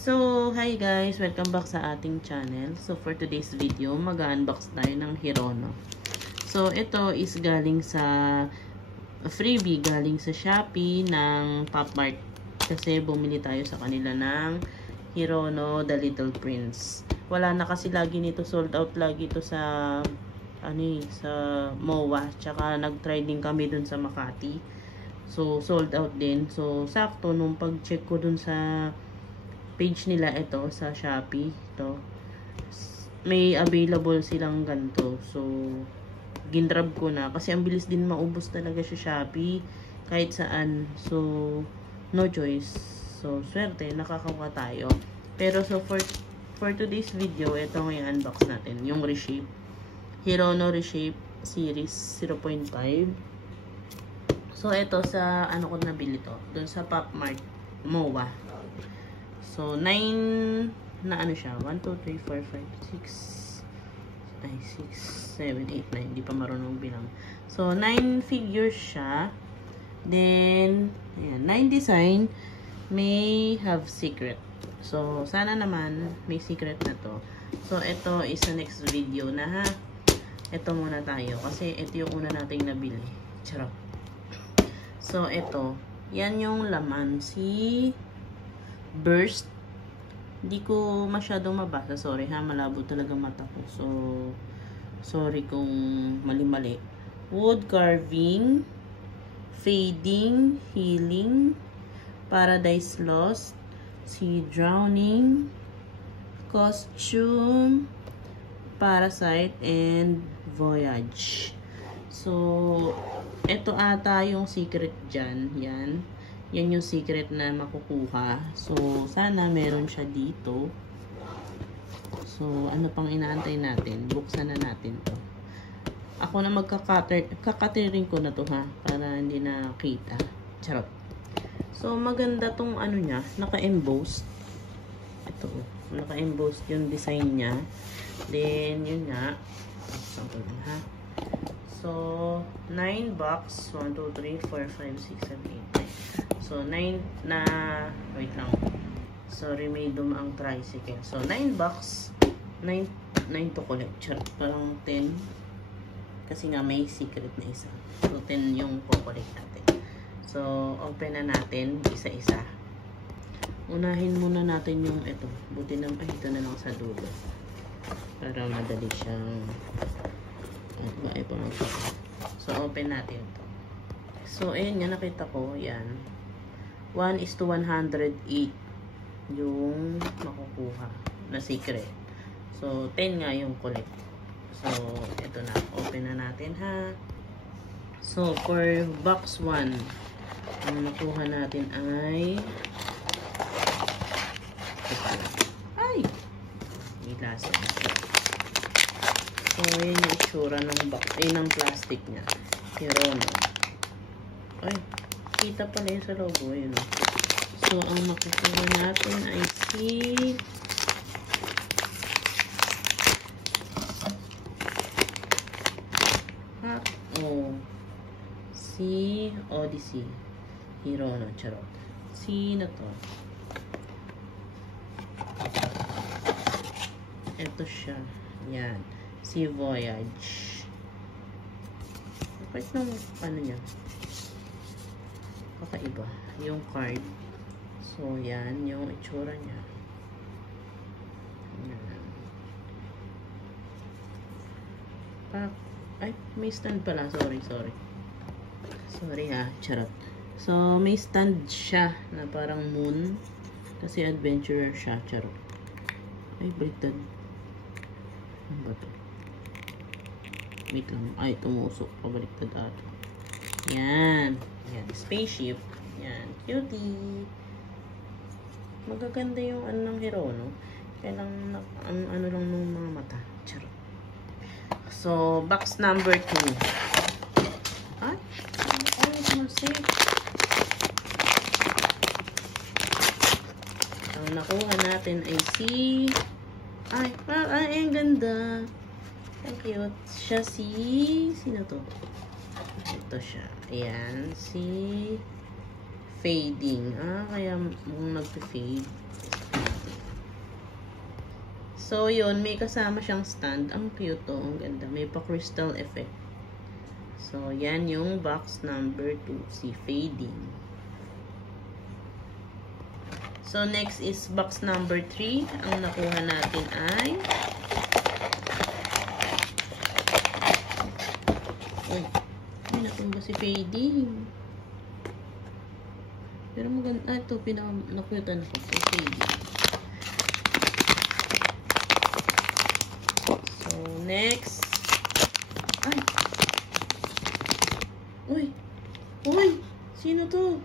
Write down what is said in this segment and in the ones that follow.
So, hi guys! Welcome back sa ating channel. So, for today's video, mag-unbox tayo ng Hirono. So, ito is galing sa freebie, galing sa Shopee ng Pop Mart. Kasi bumili tayo sa kanila ng Hirono The Little Prince. Wala na kasi lagi nito, sold out lagi ito sa sa MOA. Tsaka nag-try din kami dun sa Makati. So, sold out din. So, sakto nung pag-check ko dun sa page nila, ito sa Shopee, ito may available silang ganito. So ginrab ko na kasi ang bilis din maubos talaga sa Shopee kahit saan. So no choice. So swerte, nakakakuha tayo. Pero so for today's video, ito yung unbox natin, yung Reshape Hirono Reshape series 0.5. So ito sa ano ko nabili to doon sa Pop Mart MOA. So, 9 na ano siya? 1, 2, 3, 4, 5, 6 ay, 6, 7, 8, 9 hindi pa marunong bilang. So, 9 figures siya. Then, ayan, 9 design may have secret. So, sana naman may secret na to. So, ito is sa next video na ha. Ito muna tayo kasi ito yung una nating nabili. Charot. So, ito. Yan yung laman. Si Burst. Hindi ko masyadong mabasa. Sorry ha, malabo talaga mata ko. So, sorry kung mali-mali. Wood carving, fading, healing, paradise lost, sea drowning, costume, parasite, and voyage. So, ito ata yung secret dyan. Yan. Yan yung secret na makukuha. So, sana meron siya dito. So, ano pang inaantay natin? Buksan na natin to. Ako na kakatering ko na to ha. Para hindi na kita. Charot. So, maganda tong ano niya. Naka-embossed. Ito. Naka-embossed yung design niya. Then, yun nga. Buksan ko lang ha. So, 9 box. 1, 2, 3, 4, 5, 6, 7, 8, 9. So, 9 na, wait lang. Sorry, may dumaang tricycle. So, 9 box. 9 to collect. Parang 10. Kasi nga may secret na isa. So, 10 yung po-collect natin. So, open na natin isa-isa. Unahin muna natin yung ito. Buti na, ito na lang sa dulo. Para madali siyang so, open natin to. So, ayan nga, nakita ko. Yan. 1:108 yung makukuha na secret. So, 10 nga yung collect. So, ito na. Open na natin ha. So, for box 1, ang nakuha natin ay may lasa. So, yun yung itsura ng box, ng plastic niya. Hirono. Ay, kita pala yun sa logo. Yun. So, ang makukuha natin ay si Odyssey Hirono. Charot. Sino to? Ito siya. Yan. Si Voyage. Bakit nung ano niya? Kakaiba. Yung card. So, yan. Yung itsura niya. Yan. Ay, may stand pala. Sorry. Sorry ha. Charot. So, may stand siya na parang moon. Kasi adventurer siya. Charot. Ay, baliktad. Ano ba ito? Wait lang. Ay, tumusok. Pabaliktad ata. Yan. Yan. Spaceship. Yan. Cutie. Magaganda yung ano ng Hirono. Kaya lang, ano lang ng mga mata. Charot. So, box number 2. Ay, masik. Ang nakuha natin ay ay, ang ganda. Ang cute. Siya sino to? Ito siya. Ayan, fading. Kaya nagpe-fade. So, yun, may kasama siyang stand. Ang cute to. Ang ganda. May pa-crystal effect. So, yan yung box number 2. Si Fading. So, next is box number 3. Ang nakuha natin ay... Uy, may natumba si Fading. Pero maganda. Ito, nakutan ko. Si Fading. So, next. Ay! Uy! Uy! Sino to?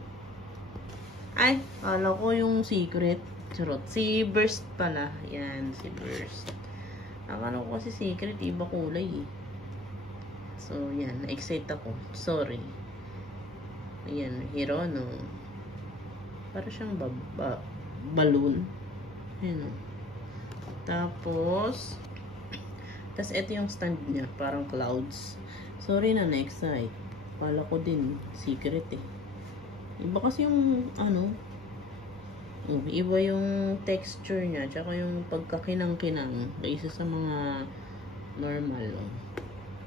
Ay, kala ko yung secret. Charot. Si Burst pala. Yan, si Burst. Akala ko kasi secret, iba kulay eh. So, yan. Na-excite ako. Sorry. Ayan, Hirono. Para siyang balloon. Ayan o. Tapos, ito yung stand niya. Parang clouds. Sorry na na-excite. Kala ko din, secret eh. Iba kasi yung, iba yung texture niya, tsaka yung pagkakinang-kinang, kaysa sa mga normal.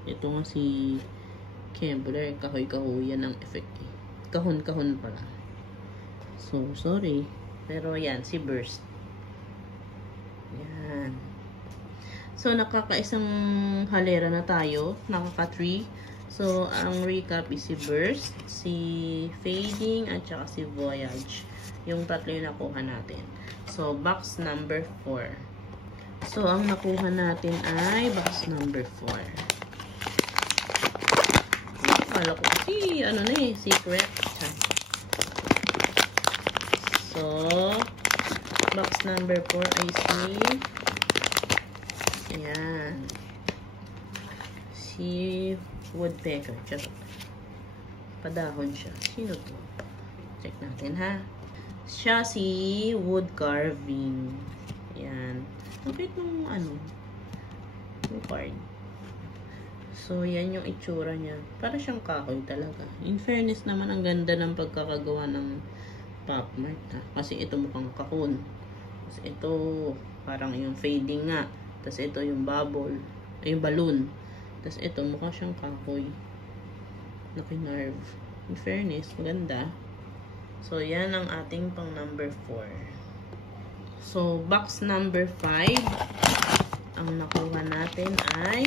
Ito nga si Kembler, kahoy-kahoyan ang effect eh. Kahon-kahon pala. So, sorry. Pero yan, si Burst. Yan. So, nakakaisang halera na tayo. Nakaka-3. So, ang recap is si Burst, si Fading, at saka si Voyage. Yung tatlo yung nakuha natin. So, box number 4. So, ang nakuha natin ay box number 4. Akala ko kasi, secret. So, box number 4 ay si Woodpecker. Charot. Padahon siya. Sino to? Check natin ha. Siya si wood carving. Yan. Bakit nung yung card. So, yan yung itsura niya. Para siyang kahoy talaga. In fairness naman, ang ganda ng pagkakagawa ng pop mart ha. Kasi ito mukhang kahon. Tapos ito, parang yung fading nga. Tapos ito yung bubble. Ay, yung balloon. Tapos ito, mukha siyang kahoy. Nakinarve. In fairness, maganda. So, yan ang ating pang number 4. So, box number 5. Ang nakuha natin ay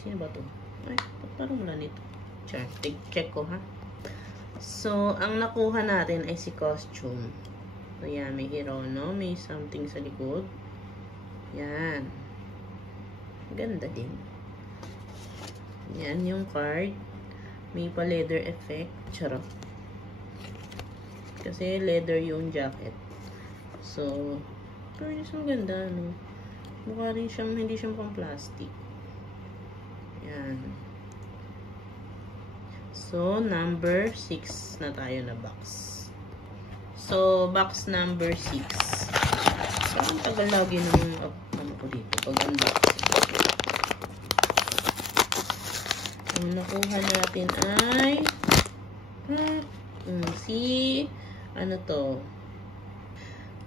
sino ba to? Ay, parang wala nito. Check ko ha. So, ang nakuha natin ay si costume. So, yan. May Hirono. May something sa likod. Yan. Ganda din. Yan yung card. May pa leather effect. Charot. Kasi leather yung jacket. So, pero yung maganda, mukha rin siyang, hindi siyang pang plastic. Yan. So, number 6 na tayo na box. So, box number 6. So, ang tagal lagi ng ko dito pag unboxing. Ang nakuha natin ay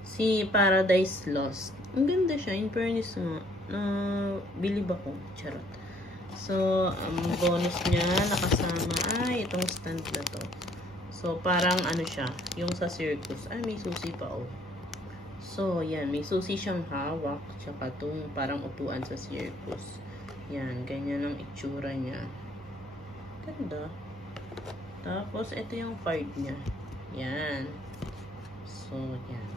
si Paradise Lost. Ang ganda siya. In fairness nga, bilib ako. Charot. So, ang bonus niya nakasama ay itong stand na to. So, parang siya, yung sa circus. Ay, may susi pa So, yan, may susi siyang hawak. Tsaka itong parang upuan sa circus. Yan, ganyan ang itsura niya. Ganda. Tapos, ito yung card niya. Yan. So, yan.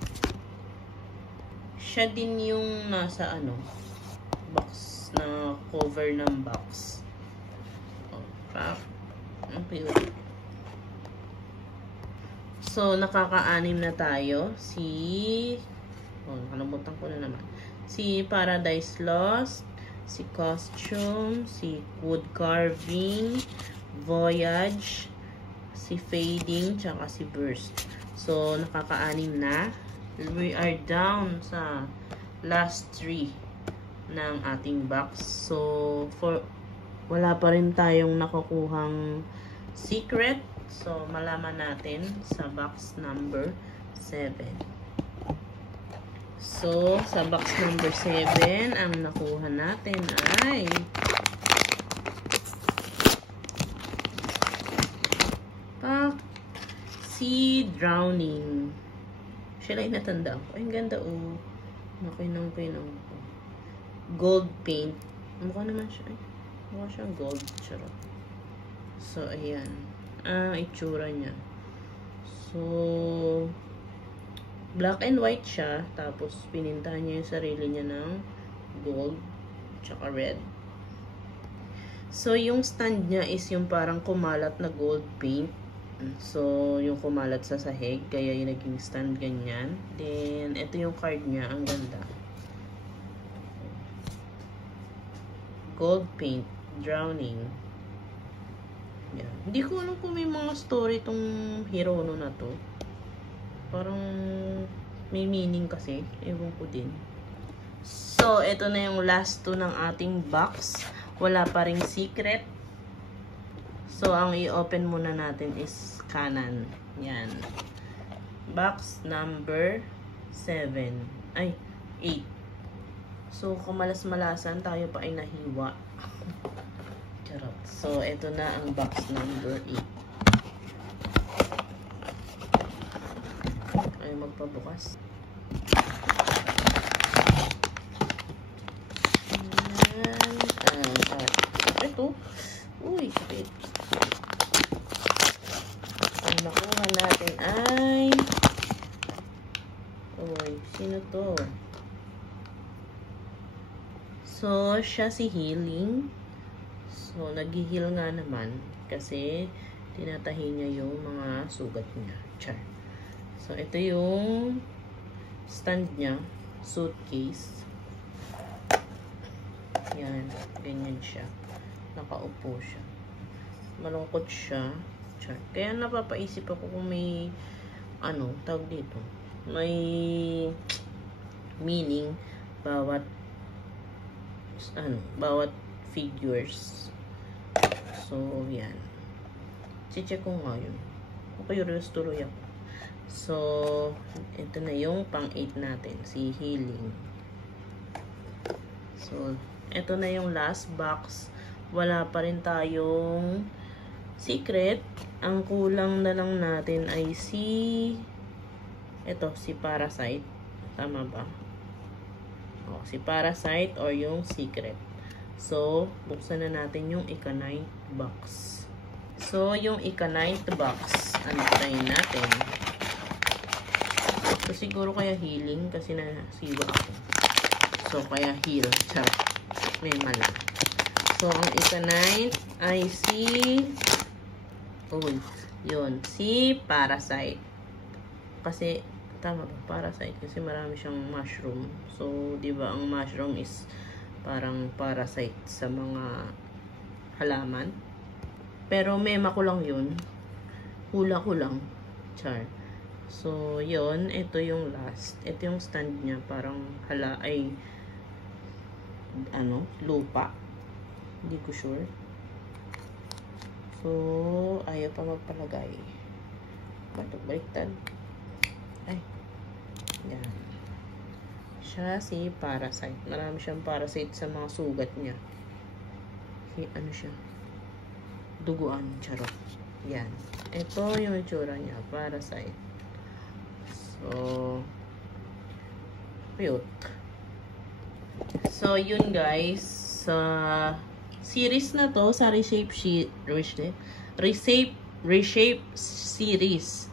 Siya din yung nasa box na cover ng box. Ang cute. So, nakaka-anim na tayo. Nakalimutan ko na naman. Si Paradise Lost, si Costume, si Wood Carving, Voyage, si Fading, tsaka si Burst. So, nakaka-anim na. We are down sa last 3. ng ating box. So, wala pa rin tayong nakukuhang secret. So, malaman natin sa box number 7. So, sa box number 7, ang nakuha natin ay si Drowning. Siya lang natanda ko. Ay, ang ganda oh. Nakinang-pinang ko. Gold paint. Mukha naman siya. Ay, mukha siyang gold. Charot. So, ayan. Itsura niya. So, black and white siya. Tapos, pinintahan niya yung sarili niya ng gold. Tsaka red. So, yung stand niya is yung parang kumalat na gold paint. So, yung kumalat sa sahig. Kaya yung naging stand ganyan. Then, ito yung card niya. Ang ganda. Gold paint. Drowning. Yan. Hindi ko alam kung may mga story itong Hirono na to. Parang may meaning kasi. Ewan ko din. So, ito na yung last 2 ng ating box. Wala pa ring secret. So, ang i-open muna natin is kanan. Yan. Box number 7. Ay, 8. So, kumalas-malasan, tayo pa ay nahiwa. Charot. So, ito na ang box number 8. Ay, magpabukas. Ayan. Ito. Uy, sakit. Ang nakuha natin ay... Uy, sino to? So, siya si Healing. So, nag-heal nga naman kasi tinatahi niya yung mga sugat niya. Char. So, ito yung stand niya. Suitcase. Yan. Ganyan siya. Nakaupo siya. Malungkot siya. Char. Kaya napapaisip ako kung may tawag dito. May meaning bawat bawat figures. So, yan. Check ko nga yun. Curious tuloy ako. So, ito na yung pang-8 natin. Si Healing. So, ito na yung last box. Wala pa rin tayong secret. Ang kulang na lang natin ay si Parasite. Tama ba? O, si Parasite or yung secret. So, buksan na natin yung ika-9th box. So, yung ika-9th box, try natin. So, siguro kaya Healing kasi nasiwa ako. So, kaya heal. Charot. May mala. So, ang ika-9 ay si Parasite. Kasi, tama ba? Parasite. Kasi marami siyang mushroom. So, di ba ang mushroom is parang parasite sa mga halaman. Pero, mema ko lang yun. Hula ko lang. Char. So, yun. Ito yung last. Ito yung stand niya. Parang lupa. Hindi ko sure. So, ayaw pa magpalagay. Baliktad. Ay. Yan. Siya si Parasite. Marami siyang parasite sa mga sugat niya. Siya? Duguan. Charot. Yan. Ito yung itsura niya. Parasite. So, cute. So, yun guys. Sa series na to, sa Reshape series.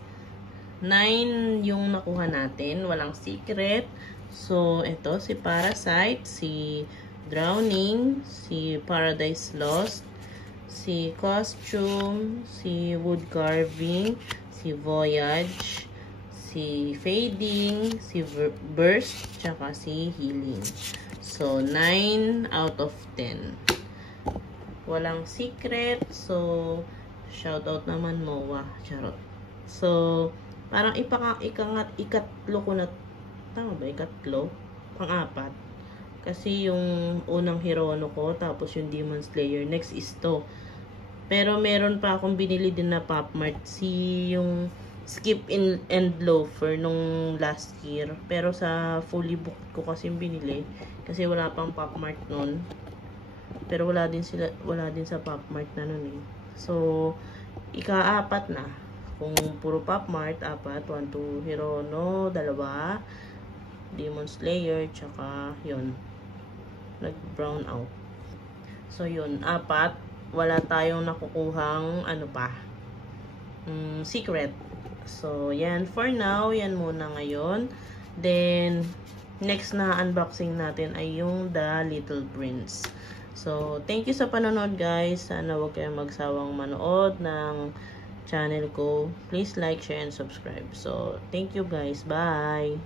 9 yung nakuha natin. Walang secret. So, ito si Parasite, si Drowning, si Paradise Lost, si Costume, si Wood Carving, si Voyage, si Fading, si Burst, tsaka si Healing. So, 9 out of 10. Walang secret. So, shoutout naman Moa. Charot. So, parang ikatlo ko na, tama ba? Ikatlo? Pang-apat. Kasi yung unang Hirono ko, tapos yung Demon Slayer, next is to. Pero meron pa akong binili din na Pop Mart, yung Skip and Loafer nung last year. Pero sa fully booked ko kasi yung binili. Kasi wala pang Pop Mart nun. Pero wala din sa Pop Mart na nun eh. So, ika-apat na. Kung puro Pop Mart, 4. 1, 2, Hirono, 2. Demon Slayer, tsaka yun. Nag-brown out. So, yun. 4. Wala tayong nakukuhang secret. So, yan. For now, yan muna ngayon. Then, next na unboxing natin ay yung The Little Prince. So, thank you sa panonood guys. Sana huwag kayong magsawang manood ng channel ko. Please like, share, and subscribe. So, thank you guys. Bye!